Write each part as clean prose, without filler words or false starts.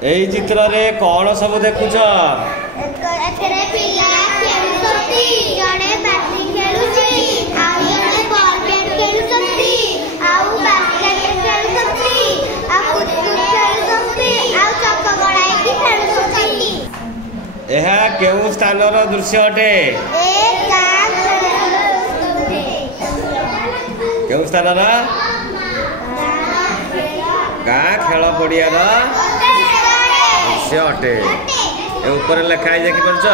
एई चित्र रे कौन सब देखुछ? एथरे पिला खेलुछंती, जणे बैटिंग खेलुछि, आउ जणे बॉल बैट खेलुछंती, आउ बास्केट खेलुछंती, आउ कुतकुत खेलुछंती, आउ चक्क गड़ाई खेलुछंती। एहा केउ स्थानर दृश्य अटे? केउ स्थानर? गाँ खेल पड़ियार दृश्य अटे। ए ऊपर लिखा है देखि परछ?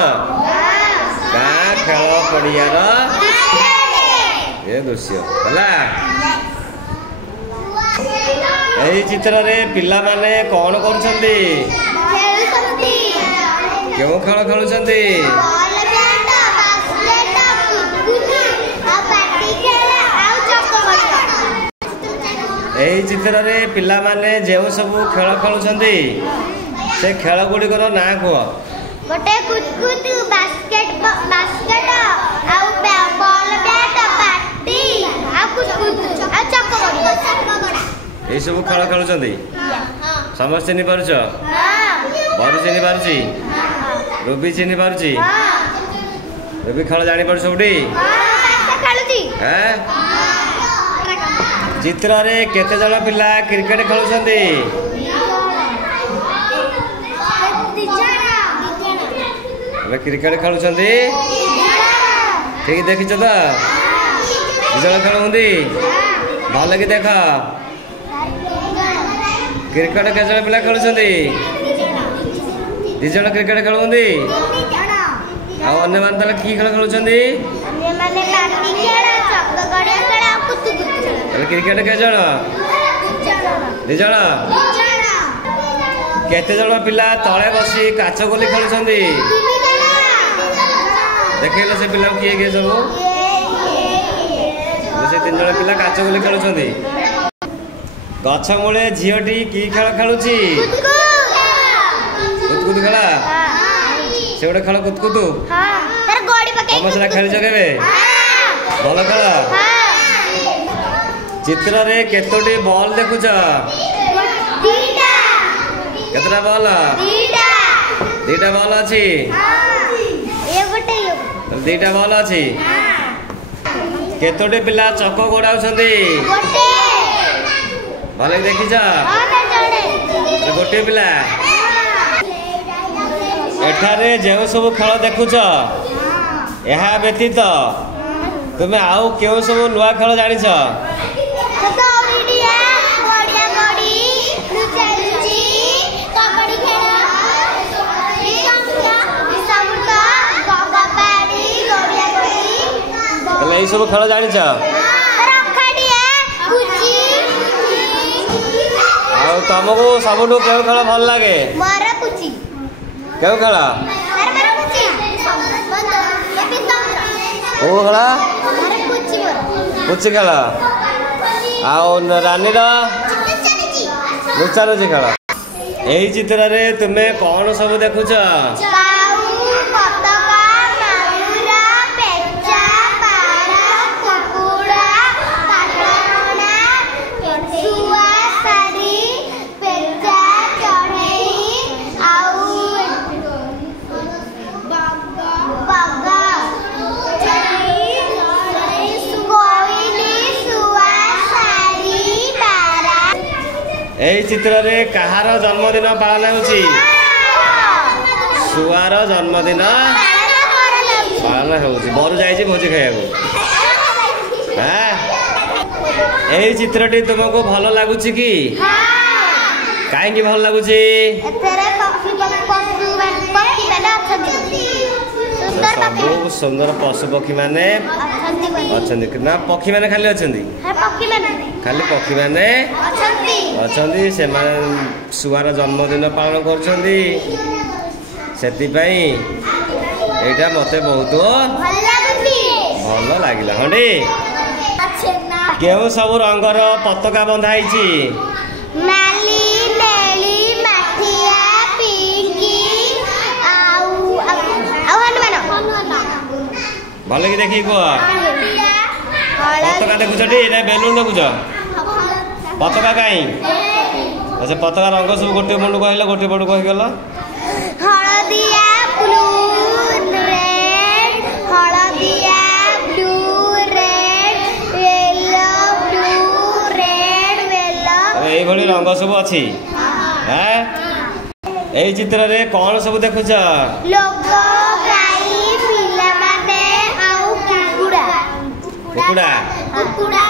गाँ खेल पड़ियार ये दृश्य हला। एही चित्र रे पिला माने कोन करूछंती? खेलुछंती। केउ खेल खेलुछंती? बॉल बैट बास्केट कुतकुत आ बैटिंग खेल आउ चक्क गड़ाई। एही चित्र रे पिला माने जेउ सब खेल खेलुछंती से खेल गुड़िकर ना कह? गोटे कुतकुत बास्केट आउ बॉल बैट बाटी आ कुतकुत आ चक्क गड़ाई। ए सब खेल खेलुछंती समस्त चिन्ह पारुछ? बरु चिन्ह पारुछि, रूबी चिन्ह पारुछि, रूबी खेल जानि पारुछ उठी? चित्र रे केते जण पिला क्रिकेट खेलुछंती? क्रिकेट खेलुछंती ठीक देखिछ तो? जण खेलुछंती भल कि देख। क्रिकेट के जण पिला खेलुछंती? दी जण क्रिकेट खेलुछंती। आ अन्य मान तले की खेल खेलुछंती? अन्य माने बैटिंग खेल चक्क गड़ाई खेल आ कुतकुत खेल। क्रिकेट के जण? दी जण। केते जण पिला तळे बसी काच गोली खेलुछंती? देखिले से पिला किए किए सब? से तीन जण पिला काच गोली खेलुछंती। गछ मूले झीटी की खेल खेलुछि? कुतकुत खेल। से गोटे खेल कुतकुत? तुम से खेलुछ केबे? भल खेल। चित्र रे केतोटी बॉल देखुछ? केतरा बॉल? दीटा बॉल अछि। दीटा बॉल अछि। केतोटी पिला चक्क गोड़ाउछंती? भले देखिछ? गोटे पिला। एठारे जेउ सब खेल देखुछ एहा व्यतीत तुमे आउ केउ सब नुआ खेल जानिछ? यही सब खेल जानिछ? आउ तुमको सबुठु केउ खेल भल लागे? केउ खेल? ओ खेल? पुची खेल। आउ रानी लुचालुची खेल। यही चित्र रे तुमे कौन सब देखुछ? एही चित्र रे कहार जन्मदिन पालन होछि? सुआर जन्मदिन पालन होछि। बरु जाइछि भोजी खाइବାକୁ। एही चित्रटी तुमको भल लागुछि कि? काहे कि भल लागुछि? सब सुंदर पशु पक्षी माने अछंती ना? पक्षी माने खाली अछंती? खाली पक्षी माने अछंती। से माने सुआर जन्मदिन पालन करछंती। सेति पई एटा मते बहुत भल लागिला। हंडी केउ सब रंगर पताका बंधा आइछि? भले कि देखी को पताका देखुछ टी ना बेलून देखुछ? पताका काई अच्छा पताका रंग सब गोटे पटू कहला गोटे पटू कहीगल हलदिया ब्लू रेड हलदिया blue red yellow blue red yellow यही भली रंग सब अच्छी हैं एई चित्र रे कौन सब देखुछ लोगो गाई पिला माने आउ कुकुड़ा कुकुड़ा